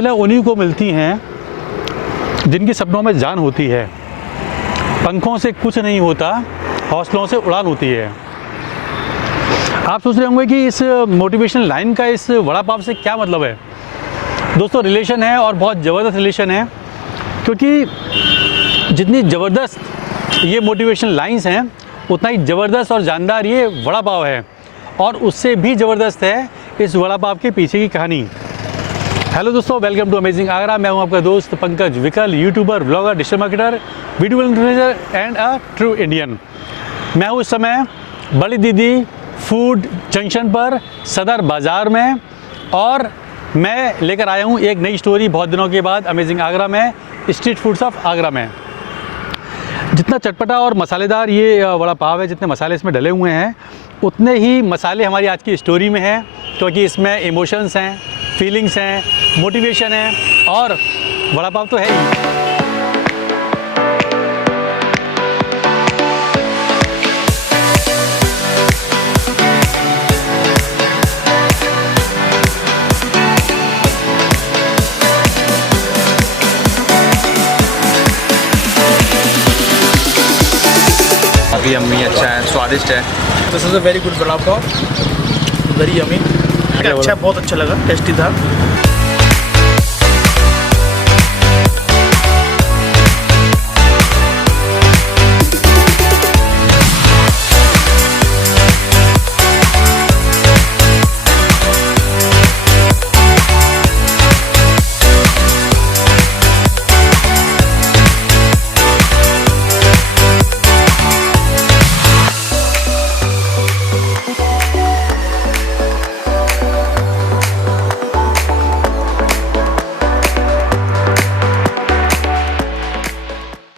मंजिलें उन्हीं को मिलती हैं जिनके सपनों में जान होती है। पंखों से कुछ नहीं होता, हौसलों से उड़ान होती है। आप सोच रहे होंगे कि इस मोटिवेशनल लाइन का इस वड़ा पाव से क्या मतलब है। दोस्तों, रिलेशन है और बहुत ज़बरदस्त रिलेशन है, क्योंकि जितनी ज़बरदस्त ये मोटिवेशनल लाइंस हैं उतना ही ज़बरदस्त और जानदार ये वड़ा पाव है, और उससे भी ज़बरदस्त है इस वड़ा पाव के पीछे की कहानी। हेलो दोस्तों, वेलकम टू अमेजिंग आगरा। मैं हूं आपका दोस्त पंकज विकल, YouTuber, blogger, digital marketer, video influencer and a true Indian. मैं हूं इस समय बड़ी दीदी फूड जंक्शन पर सदर बाज़ार में, और मैं लेकर आया हूं एक नई स्टोरी बहुत दिनों के बाद अमेजिंग आगरा में, स्ट्रीट फूड्स ऑफ आगरा में। जितना चटपटा और मसालेदार ये वड़ा पाव है, जितने मसाले इसमें डले हुए हैं, उतने ही मसाले हमारी आज की स्टोरी में हैं, क्योंकि इसमें इमोशंस हैं, फीलिंग्स हैं, मोटिवेशन है, और वड़ा पाव तो है ही। काफ़ी यम्मी, अच्छा है, स्वादिष्ट है। This is a very good vada pav, very yummy. अच्छा, बहुत अच्छा लगा, टेस्टी था।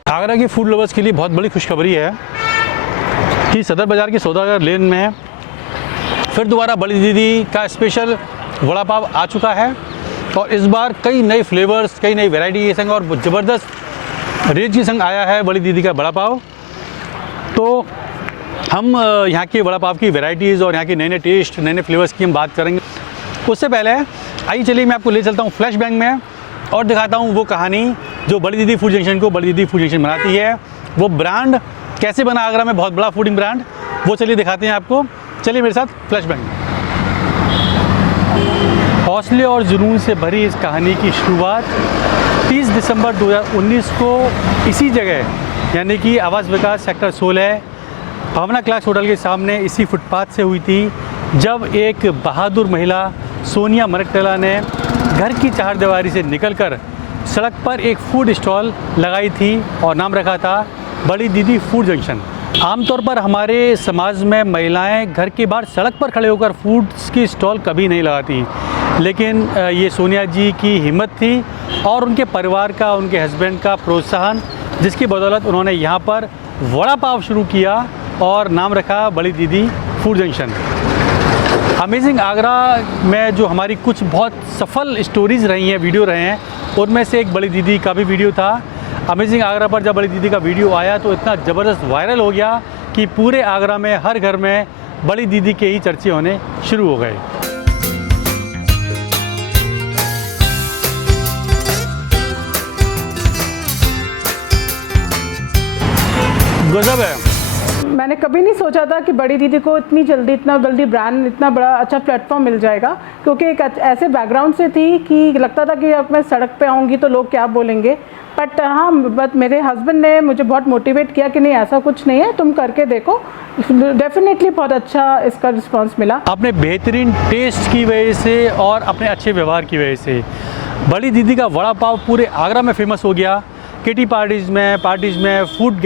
आगरा के फूड लवर्स के लिए बहुत बड़ी खुशखबरी है कि सदर बाज़ार की सौदागर लेन में फिर दोबारा बड़ी दीदी का स्पेशल वड़ा पाव आ चुका है, और इस बार कई नए फ्लेवर्स, कई नई वैरायटी के संग और ज़बरदस्त रेट के संग आया है बड़ी दीदी का वड़ा पाव। तो हम यहाँ के वड़ा पाव की वैरायटीज़ और यहाँ के नए नए टेस्ट, नए नए फ्लेवर्स की हम बात करेंगे। उससे पहले आइए चलिए मैं आपको ले चलता हूँ फ्लैशबैक में और दिखाता हूँ वो कहानी जो बड़ी दीदी फूड जंक्शन को बड़ी दीदी फूड जंक्शन बनाती है। वो ब्रांड कैसे बना आगरा में, बहुत बड़ा फूडिंग ब्रांड, वो चलिए दिखाते हैं आपको। चलिए मेरे साथ फ्लैशबैक में। हौसले और जुनून से भरी इस कहानी की शुरुआत 30 दिसंबर 2019 को इसी जगह यानी कि आवास विकास सेक्टर 16 भावना क्लास होटल के सामने इसी फुटपाथ से हुई थी, जब एक बहादुर महिला सोनिया मरकटला ने घर की चारदीवारी से निकलकर सड़क पर एक फूड स्टॉल लगाई थी और नाम रखा था बड़ी दीदी फूड जंक्शन। आमतौर पर हमारे समाज में महिलाएं घर के बाहर सड़क पर खड़े होकर फूड्स की स्टॉल कभी नहीं लगाती, लेकिन ये सोनिया जी की हिम्मत थी और उनके परिवार का, उनके हस्बैंड का प्रोत्साहन, जिसकी बदौलत उन्होंने यहाँ पर वड़ा पाव शुरू किया और नाम रखा बड़ी दीदी फूड जंक्शन। अमेजिंग आगरा में जो हमारी कुछ बहुत सफल स्टोरीज़ रही हैं, वीडियो रहे हैं, उनमें से एक बड़ी दीदी का भी वीडियो था। अमेजिंग आगरा पर जब बड़ी दीदी का वीडियो आया तो इतना ज़बरदस्त वायरल हो गया कि पूरे आगरा में हर घर में बड़ी दीदी के ही चर्चे होने शुरू हो गए। गजब है। मैंने कभी नहीं सोचा था कि बड़ी दीदी को इतनी जल्दी, इतना जल्दी ब्रांड, इतना बड़ा अच्छा प्लेटफॉर्म मिल जाएगा, क्योंकि एक ऐसे बैकग्राउंड से थी कि लगता था कि अब मैं सड़क पे आऊँगी तो लोग क्या बोलेंगे। बट हाँ, बट मेरे हस्बैंड ने मुझे बहुत मोटिवेट किया कि नहीं, ऐसा कुछ नहीं है, तुम करके देखो। डेफिनेटली बहुत अच्छा इसका रिस्पॉन्स मिला। अपने बेहतरीन टेस्ट की वजह से और अपने अच्छे व्यवहार की वजह से बड़ी दीदी का वड़ा पाव पूरे आगरा में फेमस हो गया। किटी पार्टीज़ में, फूड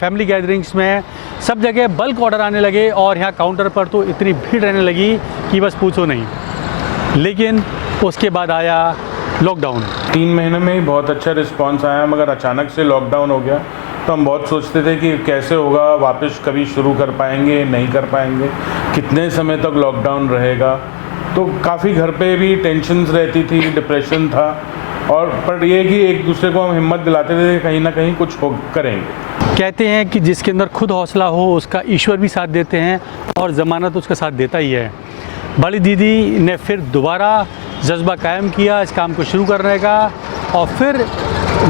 फैमिली गैदरिंग्स में, सब जगह बल्क ऑर्डर आने लगे, और यहाँ काउंटर पर तो इतनी भीड़ रहने लगी कि बस पूछो नहीं। लेकिन उसके बाद आया लॉकडाउन। 3 महीने में ही बहुत अच्छा रिस्पांस आया, मगर अचानक से लॉकडाउन हो गया तो हम बहुत सोचते थे कि कैसे होगा, वापस कभी शुरू कर पाएंगे, नहीं कर पाएंगे, कितने समय तक लॉकडाउन रहेगा। तो काफ़ी घर पे भी टेंशन्स रहती थी, डिप्रेशन था, और पर ये कि एक दूसरे को हम हिम्मत दिलाते थे कहीं ना कहीं कुछ हो करेंगे। कहते हैं कि जिसके अंदर खुद हौसला हो उसका ईश्वर भी साथ देते हैं, और ज़माना तो उसका साथ देता ही है। बड़ी दीदी ने फिर दोबारा जज्बा कायम किया इस काम को शुरू करने का, और फिर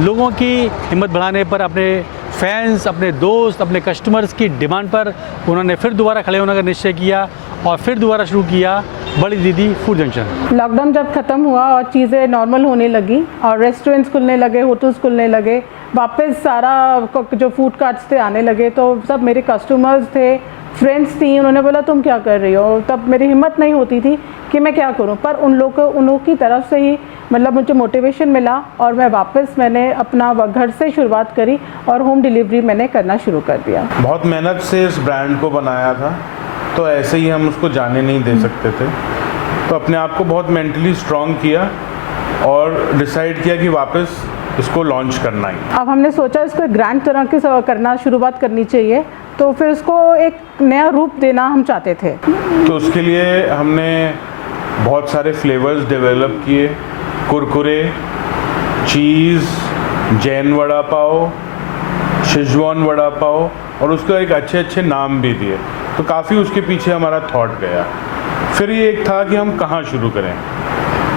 लोगों की हिम्मत बढ़ाने पर, अपने फैंस, अपने दोस्त, अपने कस्टमर्स की डिमांड पर उन्होंने फिर दोबारा खड़े होने का निश्चय किया और फिर दोबारा शुरू किया बड़ी दीदी फूड जंक्शन। लॉकडाउन जब ख़त्म हुआ और चीज़ें नॉर्मल होने लगी और रेस्टोरेंट्स खुलने लगे, होटल्स खुलने लगे, वापस सारा जो फूड कार्ट्स थे आने लगे, तो सब मेरे कस्टमर्स थे, फ्रेंड्स थी, उन्होंने बोला तुम क्या कर रही हो। तब मेरी हिम्मत नहीं होती थी कि मैं क्या करूं, पर उन लोगों की तरफ से ही मतलब मुझे मोटिवेशन मिला और मैंने अपना घर से शुरुआत करी और होम डिलीवरी मैंने करना शुरू कर दिया। बहुत मेहनत से इस ब्रांड को बनाया था, तो ऐसे ही हम उसको जाने नहीं दे सकते थे, तो अपने आप को बहुत मेंटली स्ट्रॉन्ग किया और डिसाइड किया कि वापस इसको लॉन्च करना ही। अब हमने सोचा इसको ग्रैंड तरह की करना शुरुआत करनी चाहिए, तो फिर उसको एक नया रूप देना हम चाहते थे। तो उसके लिए हमने बहुत सारे फ्लेवर्स डेवलप किए, कुरकुरे, चीज़, जैन वड़ा पाव, शेजवान वड़ा पाव, और उसको एक अच्छे नाम भी दिए। तो काफ़ी उसके पीछे हमारा थॉट गया। फिर ये एक था कि हम कहाँ शुरू करें,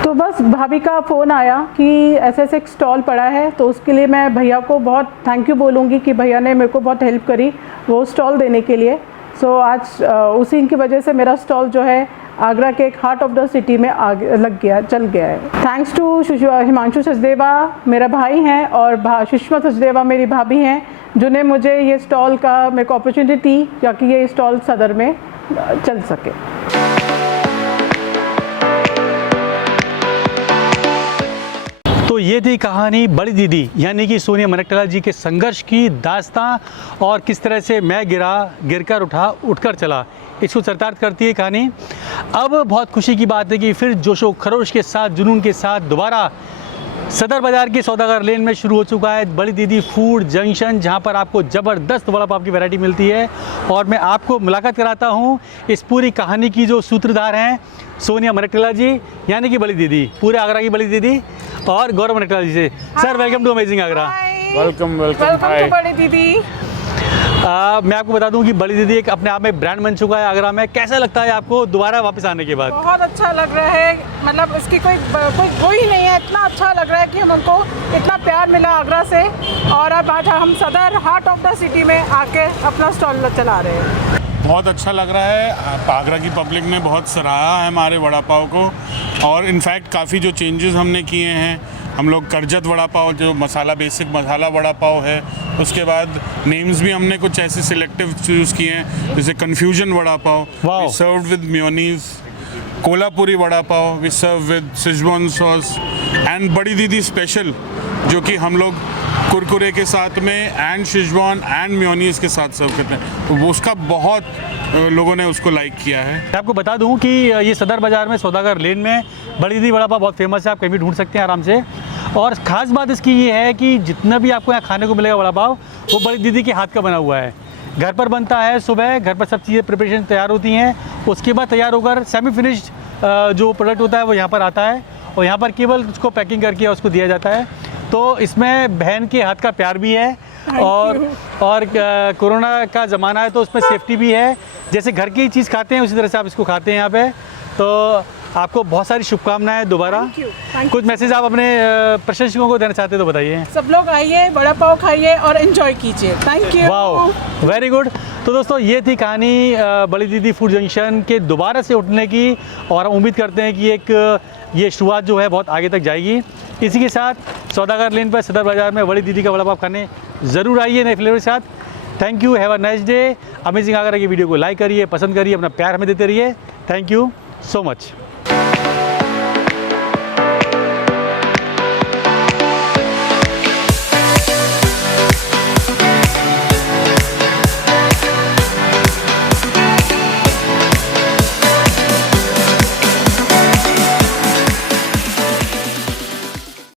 तो बस भाभी का फ़ोन आया कि ऐसे ऐसे एक स्टॉल पड़ा है, तो उसके लिए मैं भैया को बहुत थैंक यू बोलूँगी कि भैया ने मेरे को बहुत हेल्प करी वो स्टॉल देने के लिए। सो आज उसी की वजह से मेरा स्टॉल जो है आगरा के एक हार्ट ऑफ द सिटी में चल गया है। थैंक्स टू हिमांशु सचदेवा मेरा भाई हैं और सुषमा सचदेवा मेरी भाभी हैं, जिन्हें मुझे ये स्टॉल का मेरे को अपॉर्चुनिटी दी ताकि ये स्टॉल सदर में चल सके। तो ये थी कहानी बड़ी दीदी यानी कि सोनिया मनकटला जी के संघर्ष की दास्तां, और किस तरह से मैं गिरकर उठकर चला, इसको चरितार्थ करती है कहानी। अब बहुत खुशी की बात है कि फिर जोशो खरोश के साथ, जुनून के साथ दोबारा सदर बाज़ार की सौदागर लेन में शुरू हो चुका है बड़ी दीदी फूड जंक्शन, जहां पर आपको ज़बरदस्त वड़ा पाव की वैरायटी मिलती है। और मैं आपको मुलाकात कराता हूं इस पूरी कहानी की जो सूत्रधार हैं सोनिया मनकटला जी यानी कि बड़ी दीदी, पूरे आगरा की बड़ी दीदी, और गौरव मनकटला जी से। Sir welcome to amazing Agra. Welcome to बड़ी दीदी। मैं आपको बता दूं कि बड़ी दीदी एक अपने आप में ब्रांड बन चुका है आगरा में। कैसा लगता है आपको दोबारा वापस आने के बाद? बहुत अच्छा लग रहा है, मतलब इसकी कोई वो ही नहीं है, इतना अच्छा लग रहा है कि हमको इतना प्यार मिला आगरा से, और अब आज हम सदर हार्ट ऑफ द सिटी में आके अपना स्टॉल चला रहे हैं। बहुत अच्छा लग रहा है। आगरा की पब्लिक ने बहुत सराहा है हमारे वड़ा पाव को, और इनफैक्ट काफ़ी जो चेंजेस हमने किए हैं, हम लोग करजत वड़ा पाव जो बेसिक मसाला वड़ा पाव है, उसके बाद नेम्स भी हमने कुछ ऐसे सिलेक्टिव चूज़ किए हैं, जैसे confusion vada pav, we served with mayonnaise, Kolhapuri vada pav we serve with schezwan sauce, and Badi Didi special जो कि हम लोग कुरकुरे के साथ में एंड शेजवान एंड मेयोनीज के साथ सर्व करते हैं। तो वो उसका बहुत लोगों ने उसको लाइक किया है। मैं आपको बता दूं कि ये सदर बाज़ार में सौदागर लेन में बड़ी दीदी वड़ा पाव बहुत फेमस है, आप कहीं भी ढूंढ सकते हैं आराम से। और ख़ास बात इसकी ये है कि जितना भी आपको यहाँ खाने को मिलेगा वड़ा पाव, वो बड़ी दीदी के हाथ का बना हुआ है। घर पर बनता है, सुबह घर पर सब चीज़ें प्रिपरेशन तैयार होती हैं, उसके बाद तैयार होकर सेमी फिनिश्ड जो प्रोडक्ट होता है वो यहाँ पर आता है, और यहाँ पर केवल उसको पैकिंग करके उसको दिया जाता है। तो इसमें बहन के हाथ का प्यार भी है, और कोरोना का ज़माना है तो उसमें सेफ्टी भी है। जैसे घर की चीज़ खाते हैं उसी तरह से आप इसको खाते हैं यहाँ पे। तो आपको बहुत सारी शुभकामनाएं दोबारा। कुछ मैसेज आप अपने प्रशंसकों को देना चाहते हैं तो बताइए। सब लोग आइए, बड़ा पाव खाइए और एंजॉय कीजिए। Thank you. वाह, वेरी गुड। तो दोस्तों ये थी कहानी बड़ी दीदी फूड जंक्शन के दोबारा से उठने की, और उम्मीद करते हैं कि ये शुरुआत जो है बहुत आगे तक जाएगी। इसी के साथ सौदागर लेन पर सदर बाज़ार में बड़ी दीदी का वड़ा पाव खाने ज़रूर आइए नए फ्लेवर के साथ। Thank you, have a nice day. Amazing Agra की वीडियो को लाइक करिए, पसंद करिए, अपना प्यार हमें देते रहिए। Thank you so much.